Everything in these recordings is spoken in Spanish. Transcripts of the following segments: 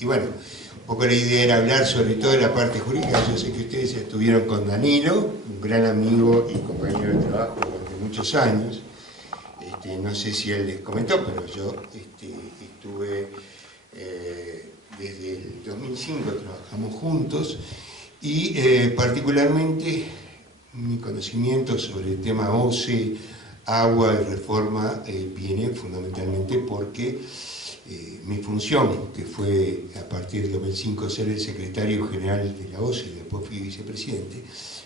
Y bueno, un poco la idea era hablar sobre todo de la parte jurídica. Yo sé que ustedes estuvieron con Danilo, un gran amigo y compañero de trabajo durante muchos años. No sé si él les comentó, pero yo estuve desde el 2005, trabajamos juntos, y particularmente mi conocimiento sobre el tema OCE, agua y reforma viene fundamentalmente porque mi función, que fue a partir del 2005 ser el secretario general de la OCE y después fui vicepresidente,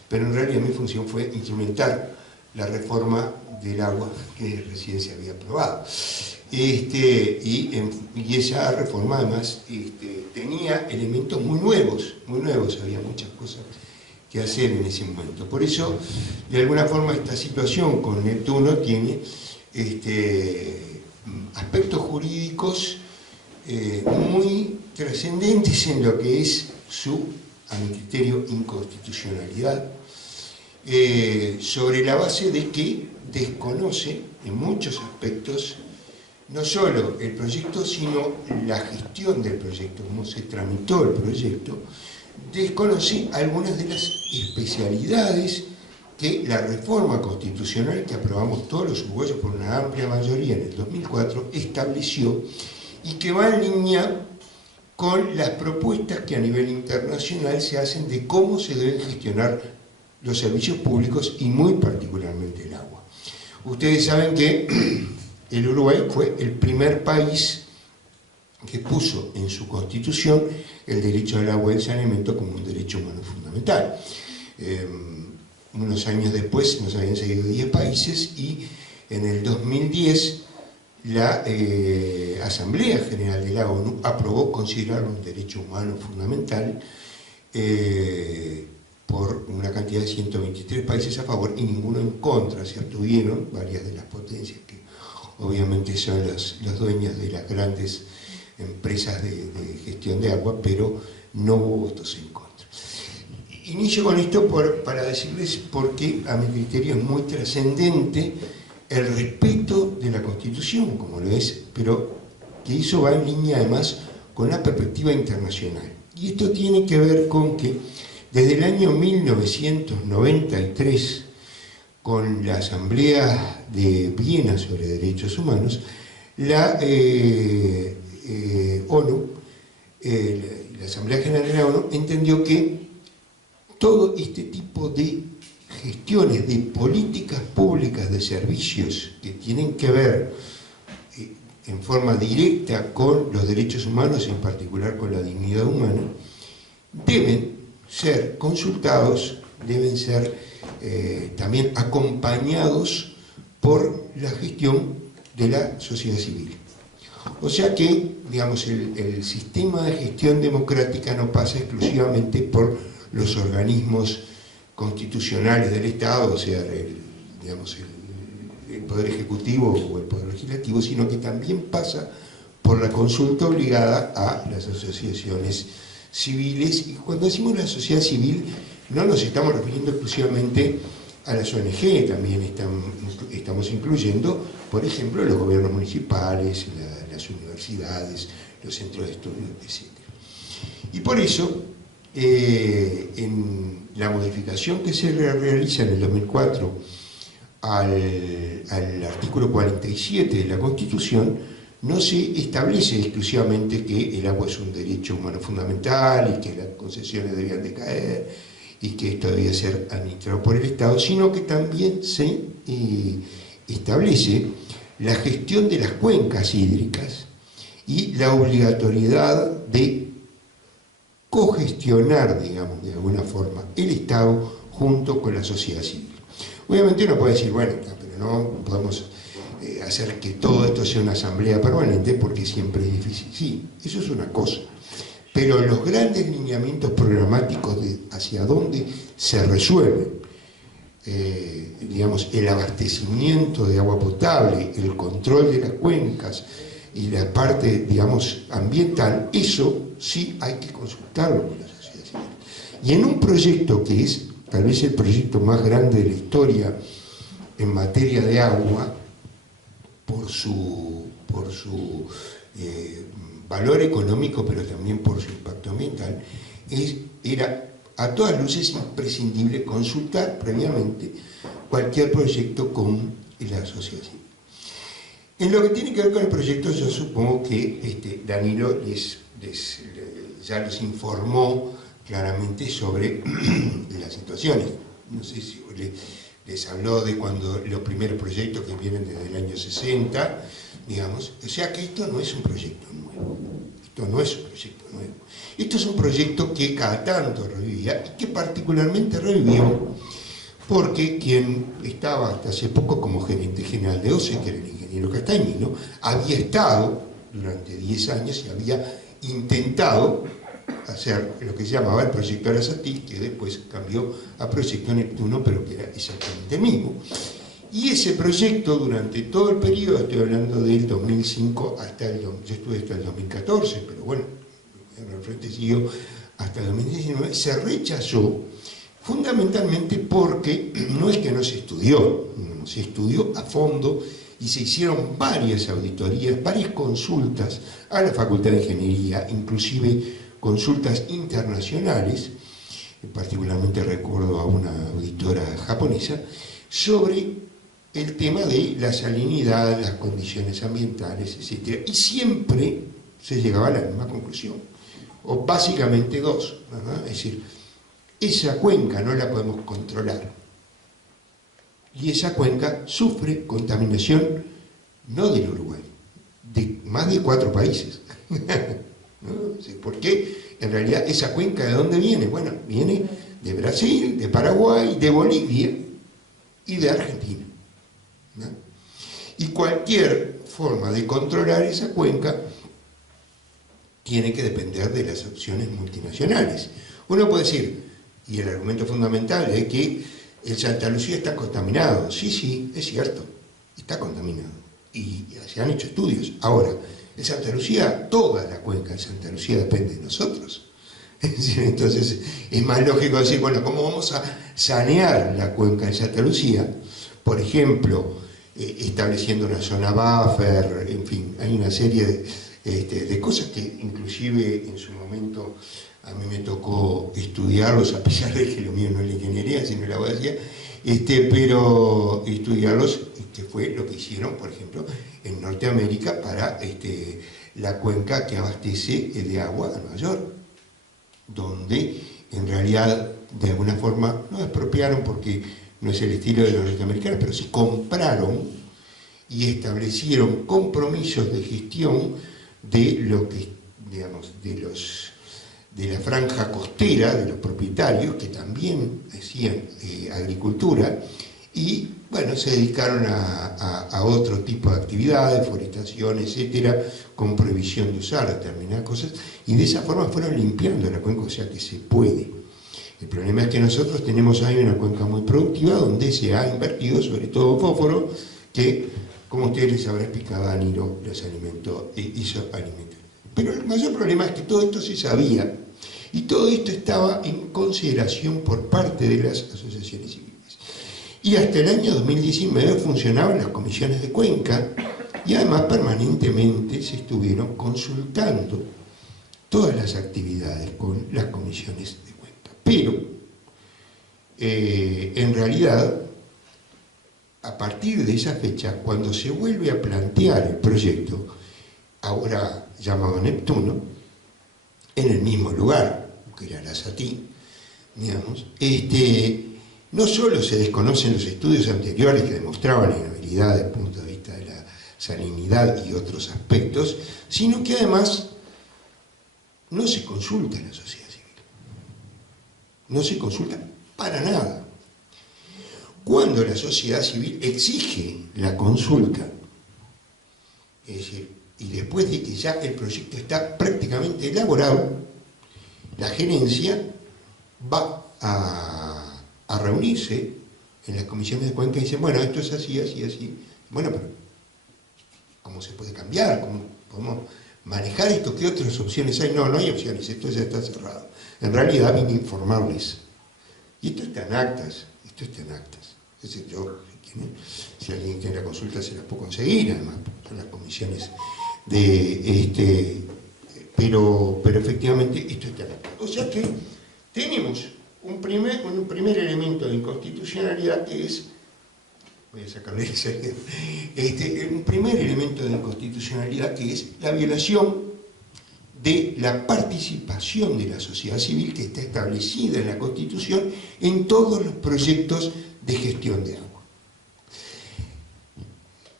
pero en realidad mi función fue instrumentar la reforma del agua que recién se había aprobado. Y esa reforma además tenía elementos muy nuevos, había muchas cosas que hacer en ese momento. Por eso, de alguna forma, esta situación con Neptuno tiene aspectos jurídicos muy trascendentes en lo que es su, a mi criterio, inconstitucionalidad, sobre la base de que desconoce en muchos aspectos no solo el proyecto, sino la gestión del proyecto, cómo se tramitó el proyecto, desconoce algunas de las especialidades que la reforma constitucional que aprobamos todos los uruguayos por una amplia mayoría en el 2004 estableció y que va en línea con las propuestas que a nivel internacional se hacen de cómo se deben gestionar los servicios públicos y muy particularmente el agua. Ustedes saben que el Uruguay fue el primer país que puso en su constitución el derecho al agua y al saneamiento como un derecho humano fundamental. Unos años después nos habían seguido 10 países y en el 2010 la Asamblea General de la ONU aprobó considerarlo un derecho humano fundamental por una cantidad de 123 países a favor y ninguno en contra. Se abstuvieron varias de las potencias que obviamente son los dueños de las grandes empresas de gestión de agua, pero no hubo votos en contra. Inicio con esto para decirles por qué a mi criterio es muy trascendente el respeto de la Constitución, como lo es, pero que eso va en línea además con la perspectiva internacional. Y esto tiene que ver con que desde el año 1993, con la Asamblea de Viena sobre Derechos Humanos, la ONU, la Asamblea General de la ONU, entendió que todo este tipo de gestiones, de políticas públicas de servicios que tienen que ver en forma directa con los derechos humanos, en particular con la dignidad humana, deben ser consultados, deben ser también acompañados por la gestión de la sociedad civil. O sea que, digamos, el sistema de gestión democrática no pasa exclusivamente por los organismos constitucionales del Estado, o sea, el Poder Ejecutivo o el Poder Legislativo, sino que también pasa por la consulta obligada a las asociaciones civiles. Y cuando decimos la sociedad civil, no nos estamos refiriendo exclusivamente a las ONG, también estamos incluyendo, por ejemplo, los gobiernos municipales, las universidades, los centros de estudio, etc. Y por eso, en la modificación que se realiza en el 2004 al artículo 47 de la Constitución, no se establece exclusivamente que el agua es un derecho humano fundamental y que las concesiones debían de caer y que esto debía ser administrado por el Estado, sino que también se establece la gestión de las cuencas hídricas y la obligatoriedad de cogestionar, digamos, de alguna forma, el Estado junto con la sociedad civil. Obviamente uno puede decir, bueno, pero no podemos hacer que todo esto sea una asamblea permanente porque siempre es difícil. Sí, eso es una cosa. Pero los grandes lineamientos programáticos de hacia dónde se resuelven, digamos, el abastecimiento de agua potable, el control de las cuencas y la parte, digamos, ambiental, eso sí hay que consultarlo con la sociedad civil. Y en un proyecto que es tal vez el proyecto más grande de la historia en materia de agua, por su valor económico, pero también por su impacto ambiental, era a todas luces imprescindible consultar previamente cualquier proyecto con la sociedad civil. En lo que tiene que ver con el proyecto, yo supongo que Danilo ya les informó claramente sobre las situaciones. No sé si les habló de cuando los primeros proyectos que vienen desde el año 60, digamos. O sea que esto no es un proyecto nuevo. Esto no es un proyecto nuevo. Esto es un proyecto que cada tanto revivía y que particularmente revivió porque quien estaba hasta hace poco como gerente general de OCE, que era el ingeniero Castañino, había estado durante 10 años y había intentado hacer lo que se llamaba el proyecto Arasatí, que después cambió a proyecto Neptuno, pero que era exactamente el mismo. Y ese proyecto durante todo el periodo, estoy hablando del 2005 hasta yo estuve hasta el 2014, pero bueno, el frente siguió hasta el 2019, se rechazó fundamentalmente porque no es que no se estudió, se estudió a fondo y se hicieron varias auditorías, varias consultas a la Facultad de Ingeniería, inclusive consultas internacionales, particularmente recuerdo a una auditora japonesa, sobre el tema de la salinidad, las condiciones ambientales, etc. Y siempre se llegaba a la misma conclusión, o básicamente dos, ¿verdad? Es decir, esa cuenca no la podemos controlar, y esa cuenca sufre contaminación no del Uruguay, de más de 4 países. ¿No? ¿Por qué? En realidad, ¿esa cuenca de dónde viene? Bueno, viene de Brasil, de Paraguay, de Bolivia y de Argentina, ¿no? Y cualquier forma de controlar esa cuenca tiene que depender de las opciones multinacionales. Uno puede decir, y el argumento fundamental es que el Santa Lucía está contaminado. Sí, es cierto, está contaminado. Y se han hecho estudios. Ahora, el Santa Lucía, toda la cuenca de Santa Lucía depende de nosotros. Es decir, entonces es más lógico decir, bueno, ¿cómo vamos a sanear la cuenca de Santa Lucía? Por ejemplo, estableciendo una zona buffer, en fin, hay una serie de cosas que inclusive en su momento a mí me tocó estudiarlos, a pesar de que lo mío no es la ingeniería, sino la abogacía, pero estudiarlos fue lo que hicieron, por ejemplo, en Norteamérica para la cuenca que abastece de agua a Nueva York, donde en realidad de alguna forma no expropiaron porque no es el estilo de los norteamericanos, pero sí compraron y establecieron compromisos de gestión de lo que, digamos, de la franja costera, de los propietarios, que también hacían agricultura, y bueno, se dedicaron a otro tipo de actividades, forestación, etcétera, con prohibición de usar determinadas cosas, y de esa forma fueron limpiando la cuenca, o sea que se puede. El problema es que nosotros tenemos ahí una cuenca muy productiva donde se ha invertido, sobre todo fósforo, que, como ustedes les habrá explicado, Danilo, los hizo alimentar. Pero el mayor problema es que todo esto se sabía y todo esto estaba en consideración por parte de las asociaciones civiles. Y hasta el año 2019 funcionaban las comisiones de cuenca y además permanentemente se estuvieron consultando todas las actividades con las comisiones de cuenca. Pero, en realidad, a partir de esa fecha, cuando se vuelve a plantear el proyecto, ahora llamado Neptuno, en el mismo lugar, que era Arasatí, digamos, no solo se desconocen los estudios anteriores que demostraban la inhabilidad desde el punto de vista de la salinidad y otros aspectos, sino que además no se consulta a la sociedad civil. No se consulta para nada. Cuando la sociedad civil exige la consulta, es decir, y después de que ya el proyecto está prácticamente elaborado, la gerencia va a reunirse en las comisiones de cuenca y dice, bueno, esto es así, así, así. Bueno, pero ¿cómo se puede cambiar? ¿Cómo podemos manejar esto, ¿qué otras opciones hay? No, no hay opciones, esto ya está cerrado. En realidad vine a informarles. Y esto está en actas, esto está en actas. Es decir, yo, si alguien tiene la consulta, se las puedo conseguir, además, son las comisiones de pero efectivamente esto está en actas. O sea que tenemos un primer elemento de inconstitucionalidad que es, voy a sacarle ese, un primer elemento de inconstitucionalidad que es la violación de la participación de la sociedad civil que está establecida en la Constitución en todos los proyectos de gestión de agua.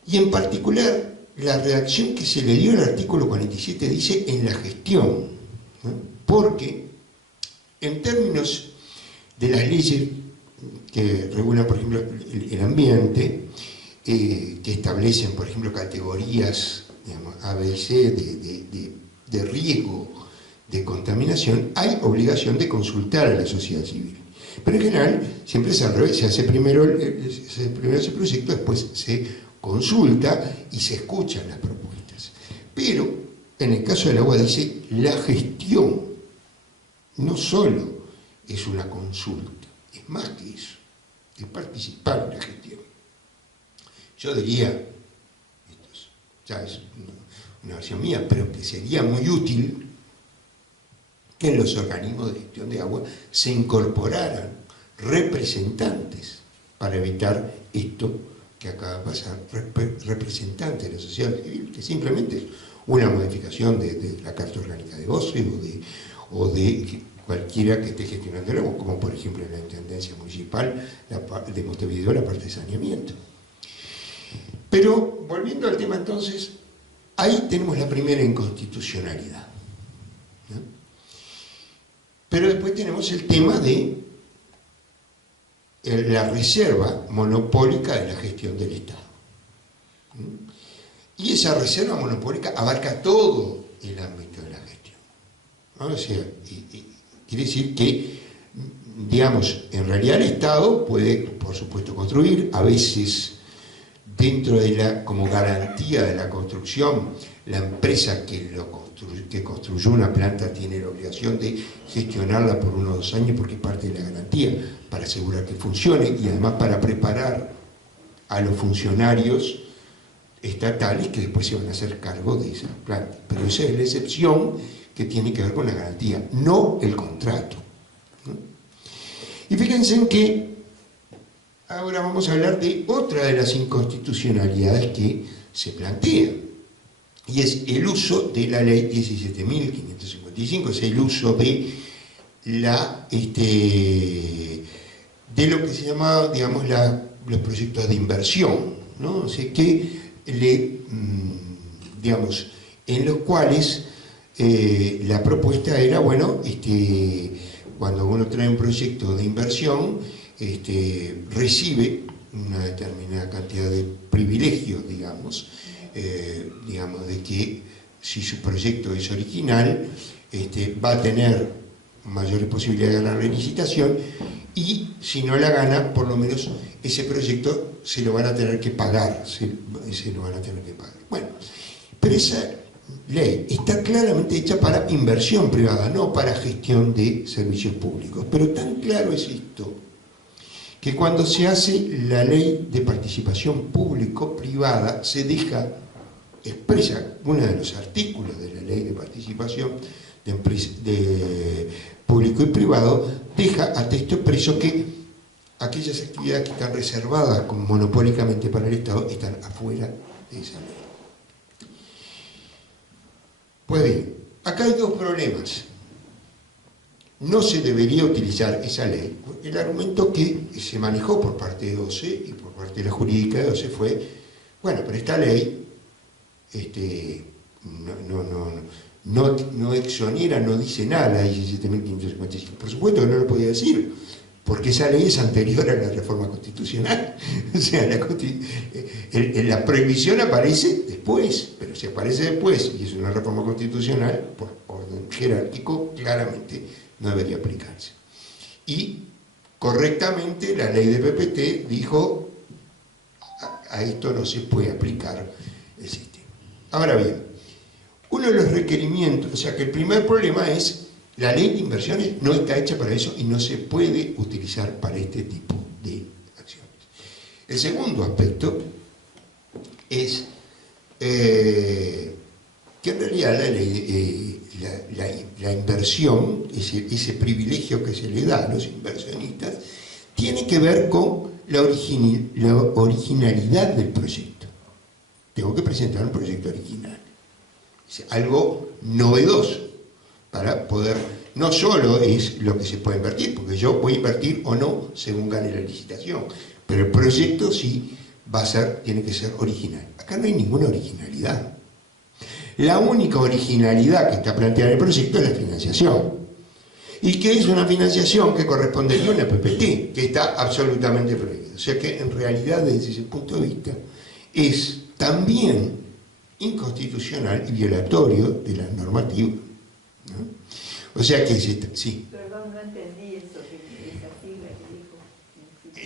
Y en particular, la redacción que se le dio al artículo 47 dice en la gestión, ¿no? Porque en términos de las leyes que regulan, por ejemplo, el ambiente, que establecen, por ejemplo, categorías, digamos, A, B y C de riesgo de contaminación, hay obligación de consultar a la sociedad civil. Pero en general, siempre es al revés, se hace primero ese proyecto, después se consulta y se escuchan las propuestas. Pero, en el caso del agua dice, la gestión no solo es una consulta, es más que eso, es participar en la gestión. Yo diría, esto ya es una versión mía, pero que sería muy útil que en los organismos de gestión de agua se incorporaran representantes para evitar esto que acaba de pasar, representantes de la sociedad civil, que simplemente es una modificación de la Carta Orgánica de OCE o de cualquiera que esté gestionando el agua, como por ejemplo en la Intendencia Municipal de Montevideo, la parte de saneamiento. Pero, volviendo al tema entonces, ahí tenemos la primera inconstitucionalidad, ¿no? Pero después tenemos el tema de la reserva monopólica de la gestión del Estado. Y esa reserva monopólica abarca todo el ámbito de la gestión, ¿no? O sea, quiere decir que, digamos, en realidad el Estado puede, por supuesto, construir, a veces dentro de como garantía de la construcción, la empresa que construyó una planta tiene la obligación de gestionarla por 1 o 2 años porque es parte de la garantía para asegurar que funcione y además para preparar a los funcionarios estatales que después se van a hacer cargo de esa planta. Pero esa es la excepción que tiene que ver con la garantía, no el contrato, ¿no? Y fíjense en que ahora vamos a hablar de otra de las inconstitucionalidades que se plantea, y es el uso de la ley 17.555, es el uso de lo que se llama, digamos, los proyectos de inversión, ¿no? O sea, que digamos, en los cuales la propuesta era, bueno, cuando uno trae un proyecto de inversión, recibe una determinada cantidad de privilegios, digamos, de que si su proyecto es original, va a tener mayores posibilidades de ganar la licitación, y si no la gana, por lo menos ese proyecto se lo van a tener que pagar, Bueno, pero esa ley está claramente hecha para inversión privada, no para gestión de servicios públicos. Pero tan claro es esto, que cuando se hace la ley de participación público-privada, se deja expresa uno de los artículos de la ley de participación de público y privado, deja a texto expreso que aquellas actividades que están reservadas monopólicamente para el Estado están afuera de esa ley. Pues bien, acá hay 2 problemas. No se debería utilizar esa ley. El argumento que se manejó por parte de OCE y por parte de la jurídica de OCE fue, bueno, pero esta ley no exonera, no dice nada, la ley 17.555. Por supuesto que no lo podía decir, porque esa ley es anterior a la reforma constitucional. O sea, la prohibición aparece después, pero si aparece después y es una reforma constitucional, por orden jerárquico, claramente no debería aplicarse. Y correctamente la ley de PPT dijo, a esto no se puede aplicar el sistema. Ahora bien, Uno de los requerimientos, o sea que el primer problema es la ley de inversiones no está hecha para eso y no se puede utilizar para este tipo de acciones. El segundo aspecto es que en realidad la inversión, ese privilegio que se le da a los inversionistas, tiene que ver con la originalidad del proyecto. Tengo que presentar un proyecto original. Es algo novedoso para poder, no solo es lo que se puede invertir, porque yo voy a invertir o no según gane la licitación, pero el proyecto sí va a ser, tiene que ser original. Acá no hay ninguna originalidad. La única originalidad que está planteada en el proyecto es la financiación. Y que es una financiación que correspondería a una PPT, que está absolutamente prohibida. O sea que en realidad desde ese punto de vista es también inconstitucional y violatorio de la normativa, ¿no? O sea que sí. Perdón, no entendí eso, esa sigla que dijo.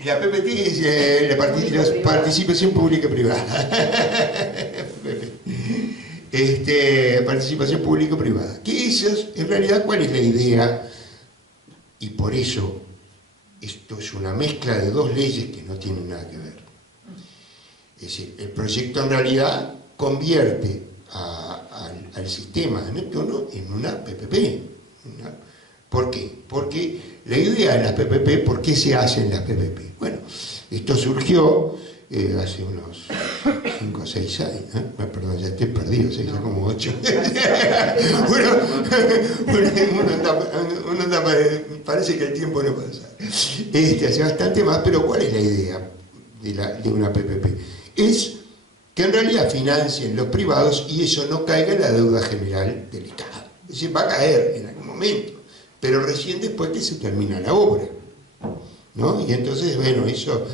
La PPT es la participación pública y privada. Participación público-privada. ¿Qué es en realidad? ¿Cuál es la idea? Y por eso esto es una mezcla de dos leyes que no tienen nada que ver. Es decir, el proyecto en realidad convierte al sistema de Neptuno en una PPP. ¿Por qué? Porque la idea de las PPP, ¿por qué se hacen las PPP? Bueno, esto surgió hace unos 5 o 6 años, perdón, ya estoy perdido, ya como 8. Parece que el tiempo no pasa. Hace bastante más, pero ¿cuál es la idea de una PPP? Es que en realidad financien los privados y eso no caiga en la deuda general del Estado. Es decir, va a caer en algún momento, pero recién después que se termina la obra, ¿no? Y entonces, bueno, eso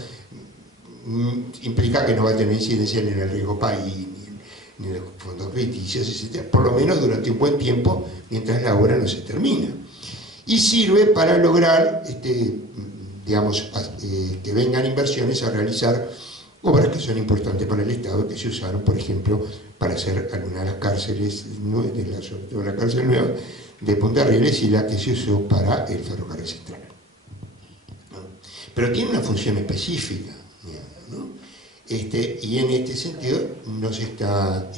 implica que no va a tener incidencia ni en el riesgo país, ni en los fondos crediticios, etc. Por lo menos durante un buen tiempo, mientras la obra no se termina. Y sirve para lograr, digamos, que vengan inversiones a realizar obras que son importantes para el Estado, que se usaron, por ejemplo, para hacer algunas de las cárceles, sobre todo la cárcel nueva de Punta Rieles y la que se usó para el ferrocarril central, ¿no? Pero tiene una función específica, ¿no? Y en este sentido no se está,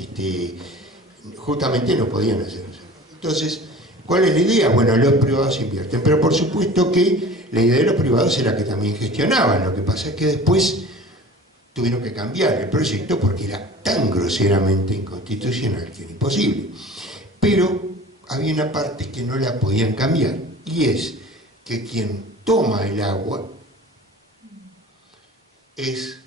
justamente no podían hacerlo. Entonces, ¿cuál es la idea? Bueno, los privados invierten, pero por supuesto que la idea de los privados era que también gestionaban. Lo que pasa es que después tuvieron que cambiar el proyecto porque era tan groseramente inconstitucional que era imposible. Pero había una parte que no la podían cambiar, y es que quien toma el agua es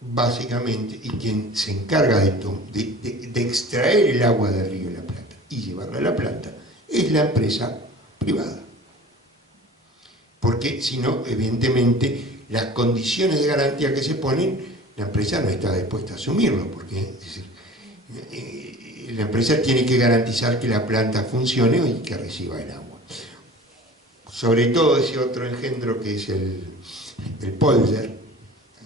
básicamente, y quien se encarga de extraer el agua del río de la Plata y llevarla a la planta, es la empresa privada. Porque si no, evidentemente, las condiciones de garantía que se ponen, la empresa no está dispuesta a asumirlo, porque es decir, la empresa tiene que garantizar que la planta funcione y que reciba el agua. Sobre todo ese otro engendro que es el polder,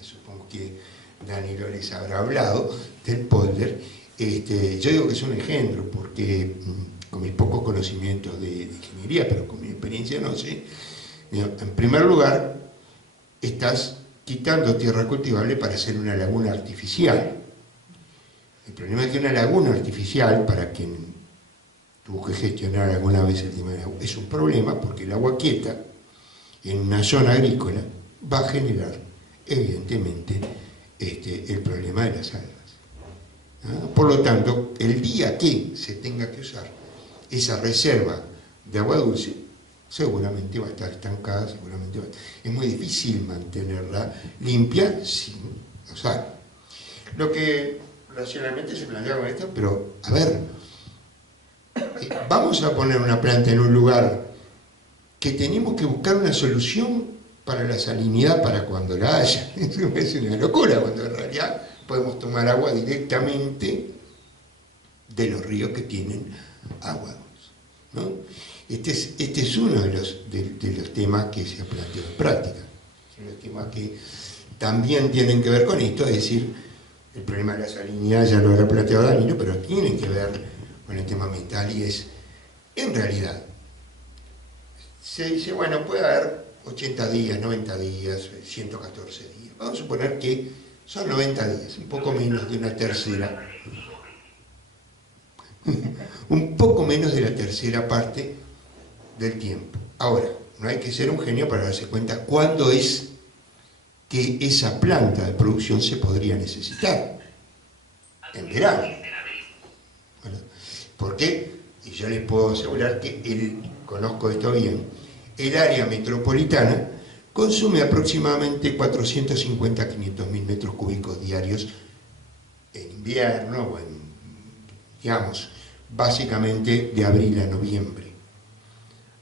supongo que Danilo les habrá hablado del polder. Yo digo que es un engendro porque, con mis pocos conocimientos de ingeniería, pero con mi experiencia no sé, en primer lugar, estás quitando tierra cultivable para hacer una laguna artificial. El problema es que una laguna artificial, para quien tuvo que gestionar alguna vez el tema del agua, es un problema porque el agua quieta en una zona agrícola va a generar, evidentemente, el problema de las algas. Por lo tanto, el día que se tenga que usar esa reserva de agua dulce, seguramente va a estar estancada, es muy difícil mantenerla limpia sin usar. Lo que racionalmente se plantea con esto, pero a ver, vamos a poner una planta en un lugar que tenemos que buscar una solución para la salinidad para cuando la haya. Es una locura, cuando en realidad podemos tomar agua directamente de los ríos que tienen agua dulce, ¿no? Este es uno de los temas que se ha planteado en práctica. Los temas que también tienen que ver con esto, es decir, el problema de la salinidad ya lo habrá planteado Danilo, pero tiene que ver con el tema ambiental, y es, en realidad, se dice, bueno, puede haber 80 días, 90 días, 114 días. Vamos a suponer que son 90 días, un poco menos de una tercera, un poco menos de la tercera parte del tiempo. Ahora, no hay que ser un genio para darse cuenta cuándo es que esa planta de producción se podría necesitar. En verano. Bueno, ¿por qué? Y yo les puedo asegurar que conozco esto bien, el área metropolitana consume aproximadamente 450 a 500.000 metros cúbicos diarios en invierno, o digamos, básicamente de abril a noviembre.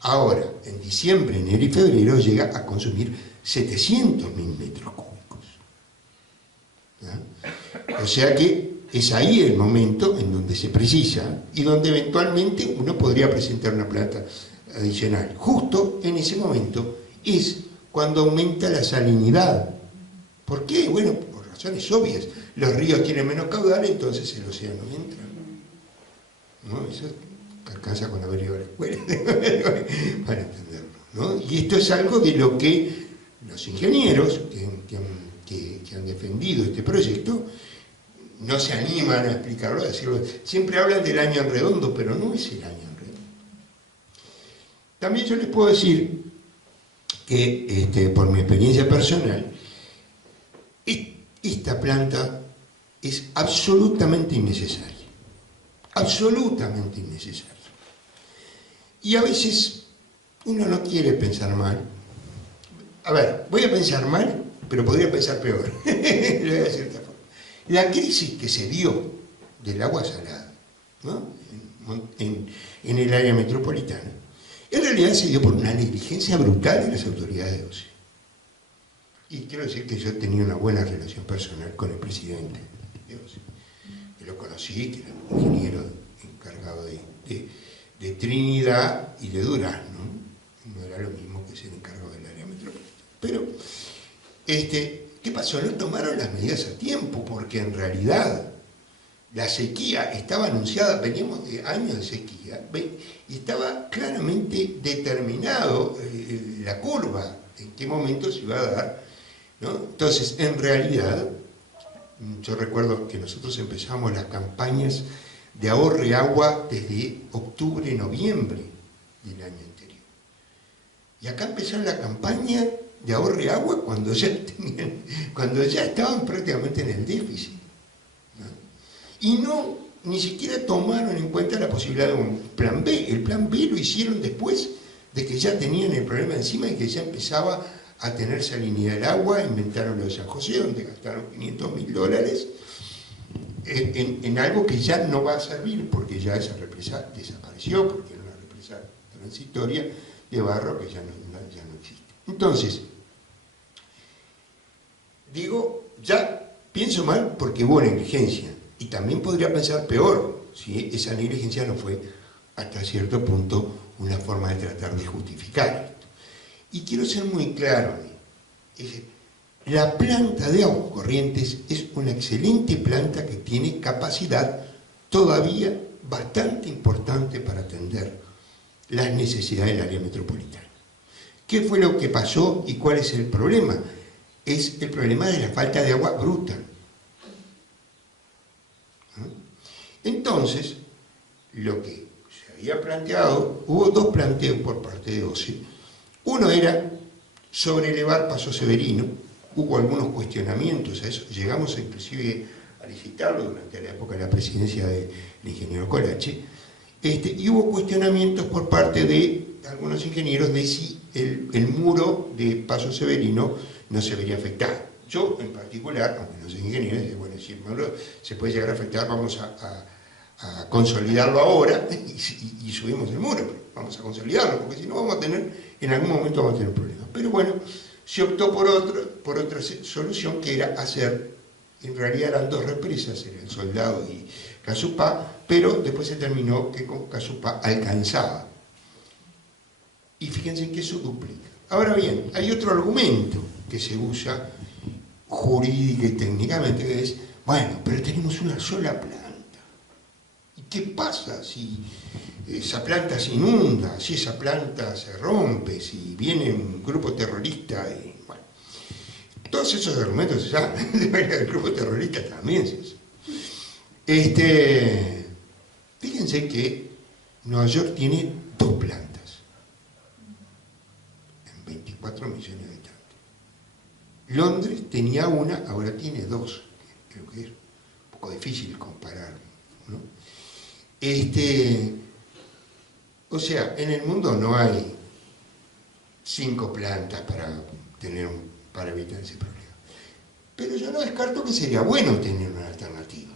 Ahora, en diciembre, enero y febrero llega a consumir 700.000 metros cúbicos. ¿Ya? O sea que es ahí el momento en donde se precisa y donde eventualmente uno podría presentar una planta adicional. Justo en ese momento es cuando aumenta la salinidad. ¿Por qué? Bueno, por razones obvias. Los ríos tienen menos caudal, entonces el océano entra. ¿No? Eso alcanza con haber ido a la escuela para entenderlo, ¿no? Y esto es algo de lo que los ingenieros que han defendido este proyecto no se animan a explicarlo, a decirlo. Siempre hablan del año en redondo, pero no es el año en redondo. También yo les puedo decir que, por mi experiencia personal, esta planta es absolutamente innecesaria. Absolutamente innecesaria. Y a veces uno no quiere pensar mal. A ver, voy a pensar mal, pero podría pensar peor. Le voy a decir de esta forma. La crisis que se dio del agua salada, ¿no? en el área metropolitana, en realidad se dio por una negligencia brutal de las autoridades de OCE. Y quiero decir que yo tenía una buena relación personal con el presidente de OCE, que lo conocí, que era un ingeniero encargado de Trinidad y de Durazno. No era lo mismo que ser encargado del área metropolitana. Pero, ¿qué pasó? No tomaron las medidas a tiempo, porque en realidad la sequía estaba anunciada, veníamos de años de sequía, y estaba claramente determinado la curva, en qué momento se iba a dar, ¿no? Entonces, en realidad, yo recuerdo que nosotros empezamos las campañas de ahorre agua desde octubre, noviembre del año anterior. Y acá empezaron la campaña de ahorre agua cuando ya estaban prácticamente en el déficit, ¿no? Y ni siquiera tomaron en cuenta la posibilidad de un plan B. El plan B lo hicieron después de que ya tenían el problema encima y que ya empezaba a tener salinidad el agua. Inventaron lo de San José, donde gastaron $500.000 en algo que ya no va a servir, porque ya esa represa desapareció, porque era una represa transitoria de barro que ya no existe. Entonces, digo, ya pienso mal porque hubo negligencia, y también podría pensar peor si esa negligencia no fue hasta cierto punto una forma de tratar de justificar esto. Y quiero ser muy claro, la planta de Aguas Corrientes es una excelente planta que tiene capacidad todavía bastante importante para atender las necesidades del área metropolitana. ¿Qué fue lo que pasó y cuál es el problema? Es el problema de la falta de agua bruta. Entonces, lo que se había planteado, hubo dos planteos por parte de OCE. Uno era sobrelevar Paso Severino. Hubo algunos cuestionamientos a eso, llegamos inclusive a licitarlo durante la época de la presidencia del ingeniero Colache, y hubo cuestionamientos por parte de algunos ingenieros de si el muro de Paso Severino no se vería afectado. Yo en particular, aunque no soy ingeniero, dije, bueno, si el muro se puede llegar a afectar, vamos a consolidarlo ahora y subimos el muro, pero vamos a consolidarlo, porque si no vamos a tener, en algún momento vamos a tener problemas. Pero bueno, se optó por otra solución, que era hacer, en realidad eran dos represas, el Soldado y Casupá, pero después se terminó que con Casupá alcanzaba. Y fíjense que eso duplica. Ahora bien, hay otro argumento que se usa jurídica y técnicamente, que es, bueno, pero tenemos una sola planta. ¿Y ¿qué pasa si esa planta se inunda, si esa planta se rompe, si viene un grupo terrorista? Y, bueno, todos esos argumentos se saben. El grupo terrorista también se usa. Fíjense que Nueva York tiene 2 plantas en 24 millones de habitantes. Londres tenía una, ahora tiene 2. Creo que es un poco difícil comparar, ¿no? O sea, en el mundo no hay 5 plantas para evitar ese problema. Pero yo no descarto que sería bueno tener una alternativa.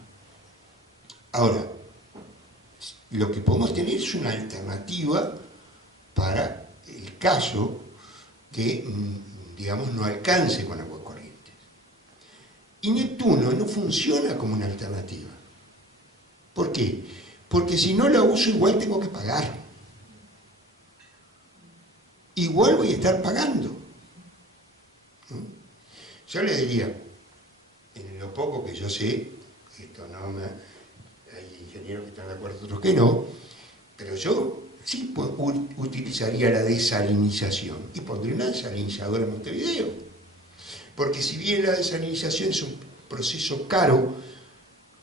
Ahora, lo que podemos tener es una alternativa para el caso que, digamos, no alcance con aguas corrientes. Y Neptuno no funciona como una alternativa. ¿Por qué? Porque si no la uso, igual tengo que pagar. Igual voy a estar pagando. ¿No? Yo le diría, en lo poco que yo sé, esto no me... hay ingenieros que están de acuerdo, otros que no, pero yo sí utilizaría la desalinización y pondría una desalinizadora en Montevideo. Porque si bien la desalinización es un proceso caro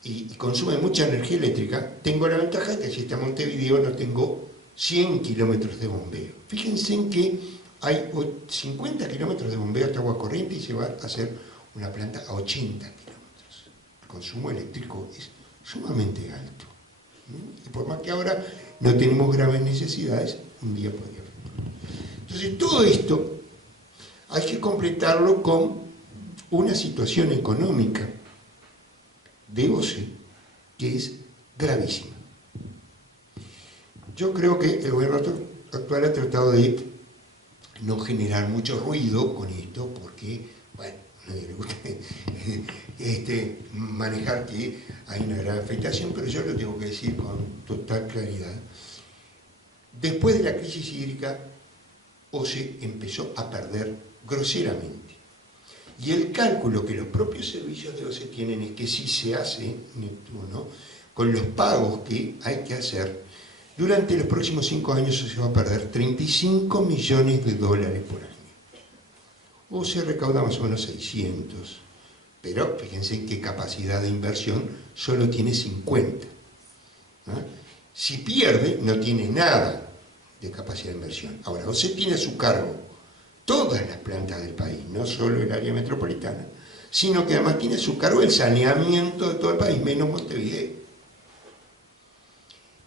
y consume mucha energía eléctrica, tengo la ventaja de que si está en Montevideo no tengo 100 kilómetros de bombeo. Fíjense en que hay 50 kilómetros de bombeo hasta agua corriente y se va a hacer una planta a 80 kilómetros. El consumo eléctrico es sumamente alto. Y por más que ahora no tenemos graves necesidades, un día podría haber. Entonces, todo esto hay que completarlo con una situación económica de OCE que es gravísima. Yo creo que el gobierno actual ha tratado de no generar mucho ruido con esto, porque, bueno, a nadie le gusta manejar que hay una gran afectación, pero yo lo tengo que decir con total claridad. Después de la crisis hídrica, OCE empezó a perder groseramente. Y el cálculo que los propios servicios de OCE tienen es que si se hace Neptuno, con los pagos que hay que hacer, durante los próximos 5 años se va a perder 35 millones de dólares por año. OCE recauda más o menos 600, pero fíjense en qué capacidad de inversión solo tiene 50. ¿No? Si pierde, no tiene nada de capacidad de inversión. Ahora, OCE tiene a su cargo todas las plantas del país, no solo el área metropolitana, sino que además tiene a su cargo el saneamiento de todo el país, menos Montevideo.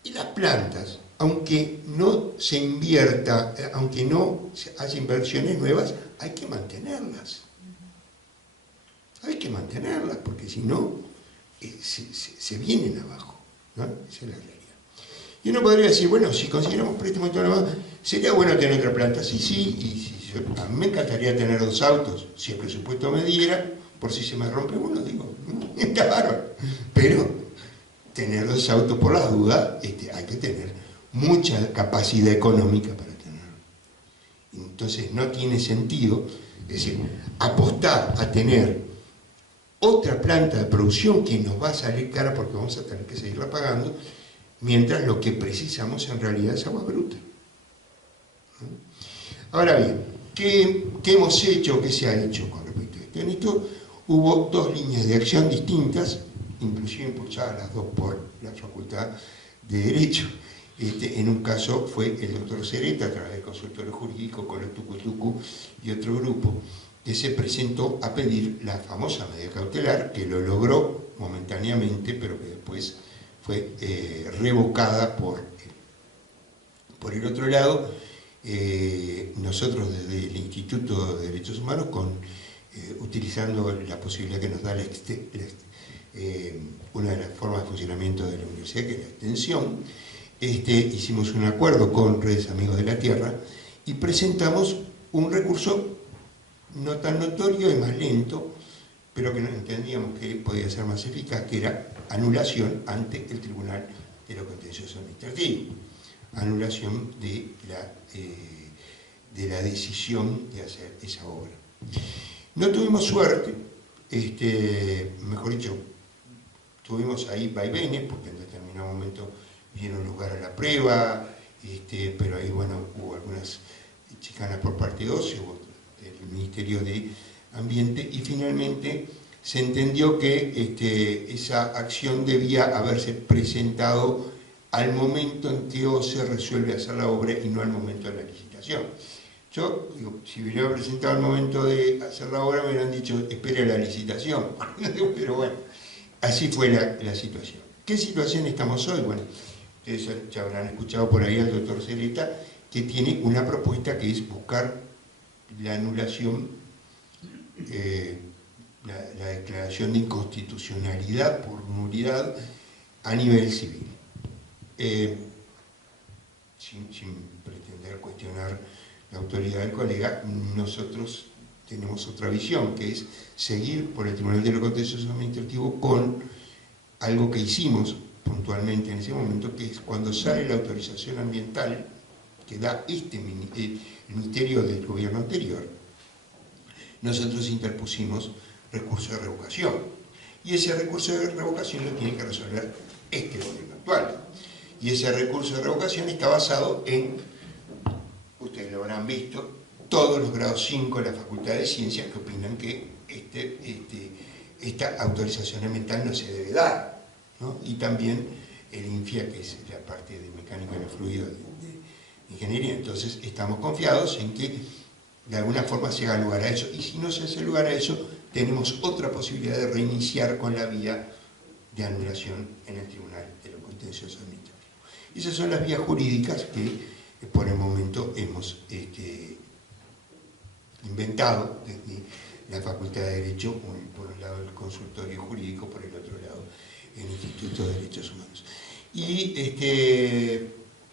Y las plantas, aunque no se invierta, aunque no haya inversiones nuevas, hay que mantenerlas. Hay que mantenerlas, porque si no, se vienen abajo, ¿no? Esa es la realidad. Y uno podría decir, bueno, si consiguiéramos préstamo y todo lo demás, sería bueno tener otra planta. Sí, y a mí me encantaría tener 2 autos, si el presupuesto me diera, por si se me rompe uno, digo, está bárbaro. Pero tener 2 autos por las dudas, hay que tener mucha capacidad económica para tenerlo. Entonces no tiene sentido, es decir, apostar a tener otra planta de producción que nos va a salir cara porque vamos a tener que seguirla pagando, mientras lo que precisamos en realidad es agua bruta. Ahora bien, ¿qué hemos hecho? ¿Qué se ha hecho con respecto a esto? En esto hubo 2 líneas de acción distintas, inclusive impulsadas las 2 por la Facultad de Derecho. En un caso fue el doctor Cereta, a través del consultorio jurídico con los Tucutucu y otro grupo, que se presentó a pedir la famosa medida cautelar, que lo logró momentáneamente, pero que después fue revocada por el otro lado. Nosotros desde el Instituto de Derechos Humanos, utilizando la posibilidad que nos da una de las formas de funcionamiento de la universidad, que es la extensión, hicimos un acuerdo con Redes Amigos de la Tierra y presentamos un recurso no tan notorio y más lento, pero que no entendíamos que podía ser más eficaz, que era anulación ante el Tribunal de lo Contencioso Administrativo. Anulación de la decisión de hacer esa obra. No tuvimos suerte, mejor dicho, tuvimos ahí vaivenes, porque en determinado momento dieron lugar a la prueba, pero ahí, bueno, hubo algunas chicanas por parte de OCE, del Ministerio de Ambiente, y finalmente se entendió que esa acción debía haberse presentado al momento en que OCE resuelve hacer la obra y no al momento de la licitación. Yo digo, si hubiera presentado al momento de hacer la obra, me hubieran dicho, espere la licitación. Pero bueno, así fue la situación. ¿Qué situación estamos hoy? Bueno, ustedes ya habrán escuchado por ahí al doctor Cereta, que tiene una propuesta que es buscar la anulación, la declaración de inconstitucionalidad por nulidad a nivel civil. Sin pretender cuestionar la autoridad del colega, nosotros tenemos otra visión, que es seguir por el Tribunal de lo Contencioso Administrativo con algo que hicimos puntualmente en ese momento, que es cuando sale la autorización ambiental que da el Ministerio del Gobierno anterior, nosotros interpusimos recurso de revocación. Y ese recurso de revocación lo tiene que resolver este gobierno actual. Y ese recurso de revocación está basado en, ustedes lo habrán visto, todos los grados 5 de la Facultad de Ciencias que opinan que esta autorización ambiental no se debe dar, ¿no? Y también el INFIA, que es la parte de mecánica de los fluidos de ingeniería. Entonces estamos confiados en que de alguna forma se haga lugar a eso, y si no se hace lugar a eso, tenemos otra posibilidad de reiniciar con la vía de anulación en el Tribunal de lo Contencioso Administrativo. Esas son las vías jurídicas que por el momento hemos inventado desde la Facultad de Derecho, por un lado el consultorio jurídico, por el otro lado el Instituto de Derechos Humanos. Y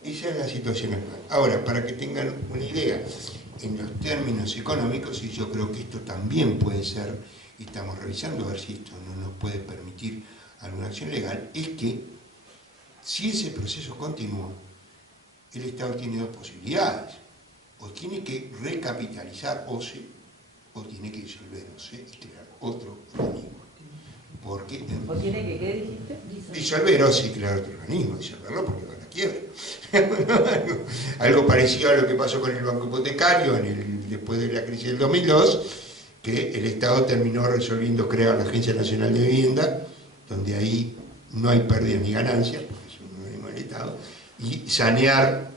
esa es la situación actual. Ahora, para que tengan una idea, en los términos económicos, y yo creo que esto también puede ser, y estamos revisando a ver si esto no nos puede permitir alguna acción legal, es que si ese proceso continúa, el Estado tiene dos posibilidades: o tiene que recapitalizar OCE, o tiene que disolver OCE y crear otro organismo. Porque, ¿O tiene que, qué dijiste? Disolver OCE y crear otro organismo, disolverlo porque va a la quiebra. Algo parecido a lo que pasó con el Banco Hipotecario después de la crisis del 2002, que el Estado terminó resolviendo crear la Agencia Nacional de Vivienda, donde ahí no hay pérdida ni ganancia, porque es un organismo del Estado, y sanear,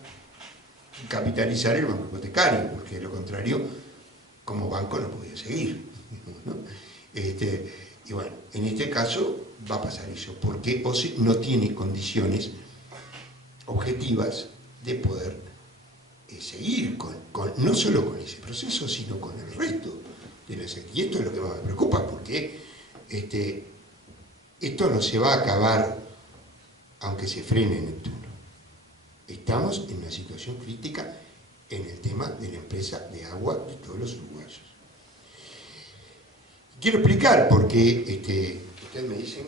capitalizar el Banco Hipotecario, porque de lo contrario, como banco no podía seguir, ¿no? Y bueno, en este caso va a pasar eso, porque OCE no tiene condiciones objetivas de poder seguir no solo con ese proceso, sino con el resto de las. Y esto es lo que más me preocupa, porque esto no se va a acabar aunque se frene Neptuno. Estamos en una situación crítica en el tema de la empresa de agua de todos los uruguayos. Quiero explicar por qué, ustedes me dicen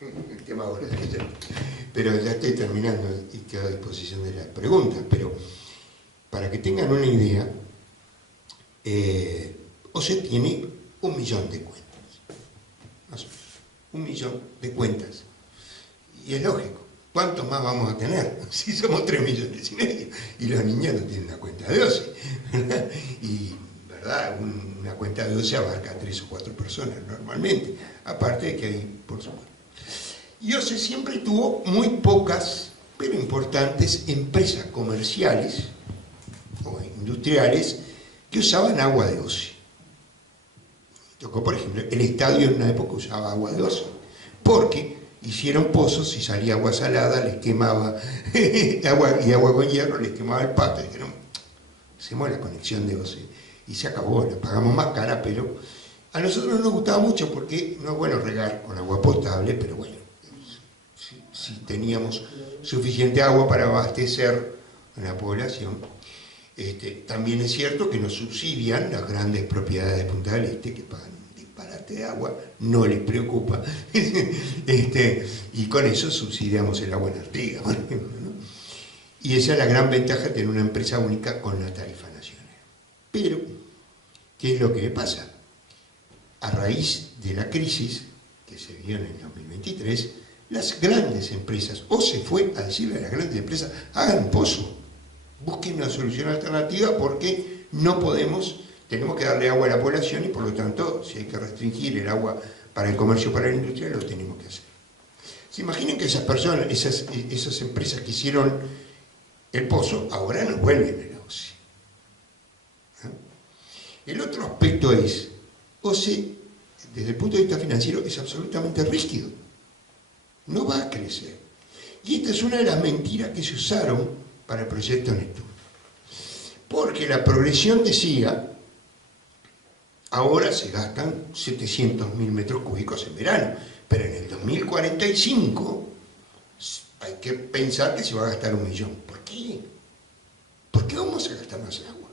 el tema ahora, pero ya estoy terminando y quedo a disposición de las preguntas, pero para que tengan una idea, OCE tiene 1 millón de cuentas, más o menos, 1 millón de cuentas, y es lógico. ¿Cuántos más vamos a tener? Si somos 3,5 millones, y los niños no tienen una cuenta de OCE, ¿verdad? Y, ¿verdad? Una cuenta de OCE abarca a 3 o 4 personas normalmente, aparte de que hay, por supuesto. Y OCE siempre tuvo muy pocas, pero importantes, empresas comerciales o industriales que usaban agua de OCE. Tocó, por ejemplo, el estadio en una época usaba agua de OCE, porque hicieron pozos y salía agua salada, les quemaba agua con hierro, les quemaba el pasto, y dijeron, hacemos la conexión de OCE, y se acabó, la pagamos más cara, pero a nosotros no nos gustaba mucho porque no es bueno regar con agua potable, pero bueno, si teníamos suficiente agua para abastecer a la población. También es cierto que nos subsidian las grandes propiedades de Punta del Este, que pagan un disparate de agua, no les preocupa, y con eso subsidiamos el agua en Artigas, por ejemplo, ¿no? Y esa es la gran ventaja de tener una empresa única con la tarifa nacional. Pero, ¿qué es lo que pasa? A raíz de la crisis, que se vio en el 2023, las grandes empresas, o se fue a decirle a las grandes empresas, hagan un pozo, busquen una solución alternativa porque no podemos, tenemos que darle agua a la población y por lo tanto, si hay que restringir el agua para el comercio, para la industria, lo tenemos que hacer. ¿Se imaginen que esas personas, esas empresas que hicieron el pozo, ahora no vuelven a la OCE? El otro aspecto es, OCE, desde el punto de vista financiero, es absolutamente rígido. No va a crecer. Y esta es una de las mentiras que se usaron para el proyecto Neptuno. Porque la progresión decía, ahora se gastan 700.000 metros cúbicos en verano, pero en el 2045 hay que pensar que se va a gastar 1 millón. ¿Por qué? ¿Por qué vamos a gastar más agua?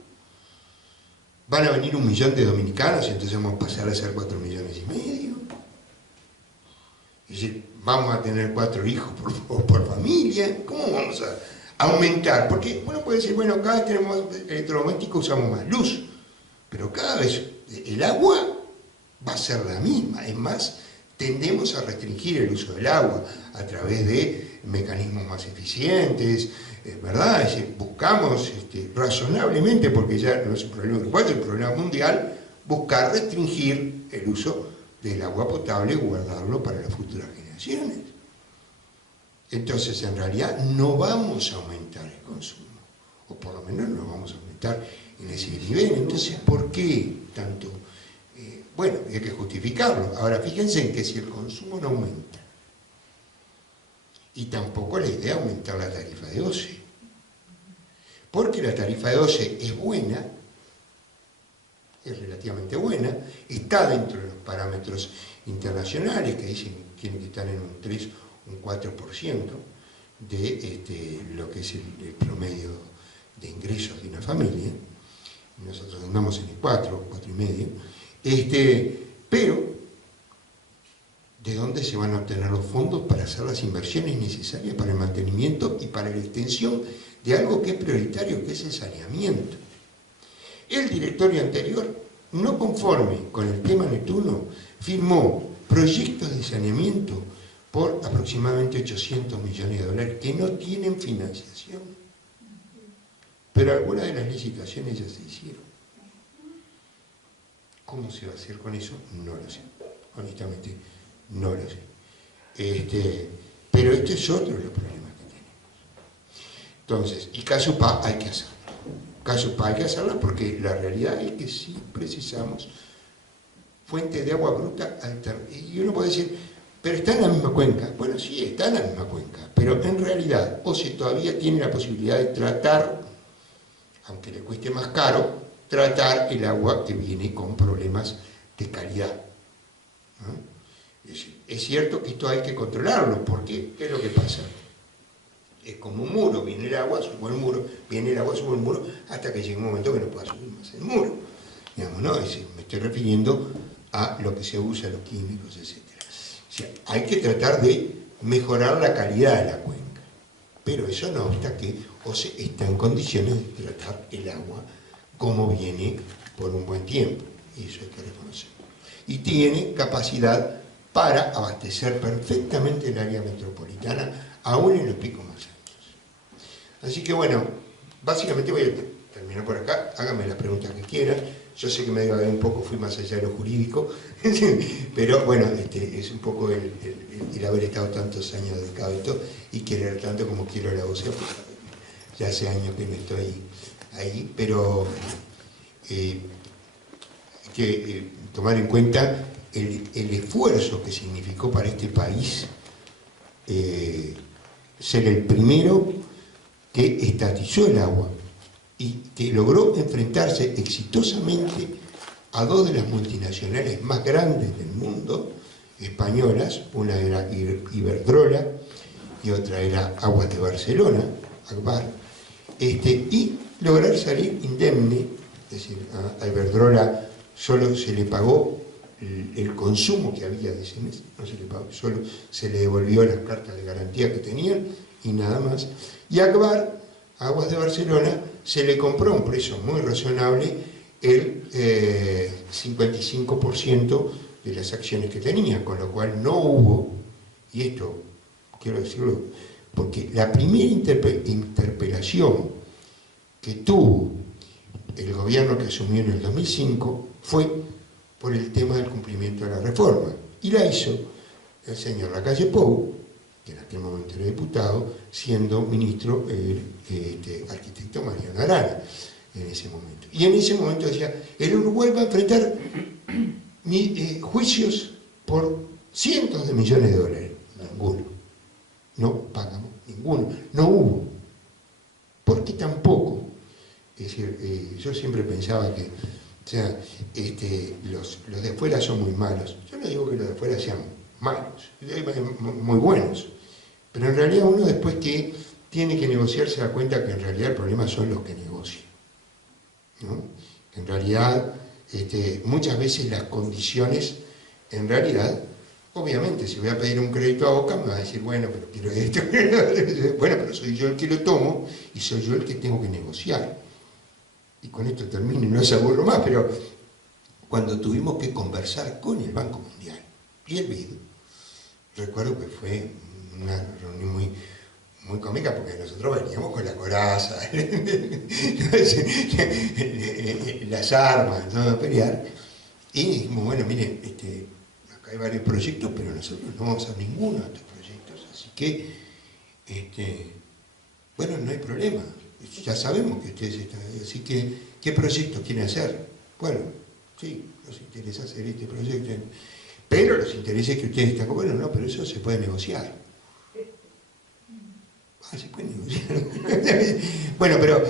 Van a venir 1 millón de dominicanos y entonces vamos a pasar a ser 4,5 millones. Es decir, vamos a tener 4 hijos por familia. ¿Cómo vamos a aumentar? Porque uno puede decir, bueno, cada vez tenemos electrodomésticos, usamos más luz, pero cada vez el agua va a ser la misma. Es más, tendemos a restringir el uso del agua a través de mecanismos más eficientes, ¿verdad? Es decir, buscamos razonablemente, porque ya no es un problema global, es un problema mundial, buscar restringir el uso del agua potable y guardarlo para las futuras generaciones. Entonces, en realidad, no vamos a aumentar el consumo, o por lo menos no vamos a aumentar en ese nivel. Entonces, ¿por qué tanto? Bueno, hay que justificarlo. Ahora, fíjense en que si el consumo no aumenta, y tampoco la idea es aumentar la tarifa de OCE, porque la tarifa de OCE es buena, es relativamente buena, está dentro de los parámetros internacionales que dicen que tienen que estar en un 3, un 4% de lo que es el promedio de ingresos de una familia. Nosotros andamos en el 4, 4,5. Pero, ¿de dónde se van a obtener los fondos para hacer las inversiones necesarias para el mantenimiento y para la extensión de algo que es prioritario, que es el saneamiento? El directorio anterior, no conforme con el tema Neptuno, firmó proyectos de saneamiento por aproximadamente 800 millones de dólares que no tienen financiación. Pero algunas de las licitaciones ya se hicieron. ¿Cómo se va a hacer con eso? No lo sé. Honestamente, no lo sé. Pero este es otro de los problemas que tenemos. Entonces, y Casupá hay que hacerlo. Casupá hay que hacerlo porque la realidad es que sí precisamos fuentes de agua bruta alternativa. Y uno puede decir, pero está en la misma cuenca. Bueno, sí, está en la misma cuenca, pero en realidad OCE todavía tiene la posibilidad de tratar, aunque le cueste más caro, tratar el agua que viene con problemas de calidad. ¿No? Es cierto que esto hay que controlarlo, porque ¿qué es lo que pasa? Es como un muro, viene el agua, sube el muro, viene el agua, sube el muro, hasta que llega un momento que no pueda subir más el muro. Digamos, ¿no? Me estoy refiriendo a lo que se usa, los químicos, etc. O sea, hay que tratar de mejorar la calidad de la cuenca, pero eso no obsta que OCE está en condiciones de tratar el agua como viene por un buen tiempo, y eso hay que reconocerlo. Y tiene capacidad para abastecer perfectamente el área metropolitana, aún en los picos más altos. Así que bueno, básicamente voy a terminar por acá, háganme las preguntas que quieran. Yo sé que me divagué un poco, fui más allá de lo jurídico, pero bueno, es un poco el haber estado tantos años dedicado a esto y querer tanto como quiero la OCE, pues ya hace años que no estoy ahí, pero hay que tomar en cuenta el esfuerzo que significó para este país ser el primero que estatizó el agua y que logró enfrentarse exitosamente a dos de las multinacionales más grandes del mundo, españolas, una era Iberdrola y otra era Aguas de Barcelona, Agbar, y lograr salir indemne, es decir, a Iberdrola solo se le pagó el consumo que había de ese mes, no se le pagó, solo se le devolvió las cartas de garantía que tenían y nada más. Y a Agbar, Aguas de Barcelona, se le compró a un precio muy razonable el 55% de las acciones que tenía, con lo cual no hubo, y esto quiero decirlo, porque la primera interpelación que tuvo el gobierno que asumió en el 2005 fue por el tema del cumplimiento de la reforma, y la hizo el señor Lacalle Pou, que en aquel momento era diputado, siendo ministro el arquitecto Mariano Arana en ese momento. Y en ese momento decía, el Uruguay va a enfrentar juicios por cientos de millones de dólares. Ninguno. No pagamos ninguno. No hubo. Porque tampoco. Es decir, yo siempre pensaba que, o sea, los de fuera son muy malos. Yo no digo que los de fuera sean malos, muy buenos. Pero en realidad uno después que tiene que negociar se da cuenta que en realidad el problema son los que negocian, ¿no? En realidad, muchas veces las condiciones, en realidad, obviamente, si voy a pedir un crédito a Boca, me va a decir, bueno, pero quiero esto, bueno, pero soy yo el que lo tomo y soy yo el que tengo que negociar. Y con esto termino y no se aburro más, pero cuando tuvimos que conversar con el Banco Mundial y el BID, recuerdo que fue una reunión muy cómica, porque nosotros veníamos con la coraza, las armas, todo a pelear, y dijimos, bueno, miren, acá hay varios proyectos, pero nosotros no vamos a hacer ninguno de estos proyectos, así que, bueno, no hay problema, ya sabemos que ustedes están, así que, ¿qué proyectos quieren hacer? Bueno, sí, nos interesa hacer este proyecto, pero los intereses que ustedes están, bueno, no, pero eso se puede negociar. Se puede negociar. Bueno, pero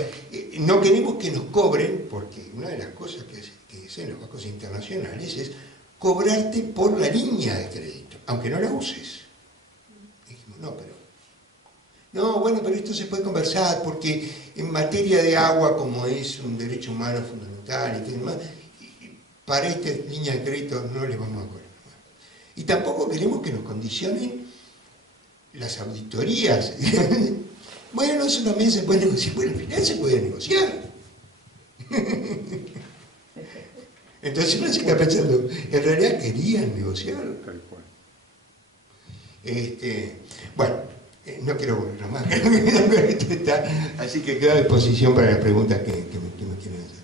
no queremos que nos cobren, porque una de las cosas que hacen los bancos internacionales es cobrarte por la línea de crédito, aunque no la uses. Dijimos, no, bueno, pero esto se puede conversar, porque en materia de agua, como es un derecho humano fundamental y demás, para esta línea de crédito no le vamos a cobrar. Y tampoco queremos que nos condicionen las auditorías. Bueno, eso también se puede negociar. Bueno, al final se puede negociar. Entonces uno se queda pensando, en realidad querían negociar. Bueno, no quiero volver más. Así que quedo a disposición para las preguntas que me quieren hacer.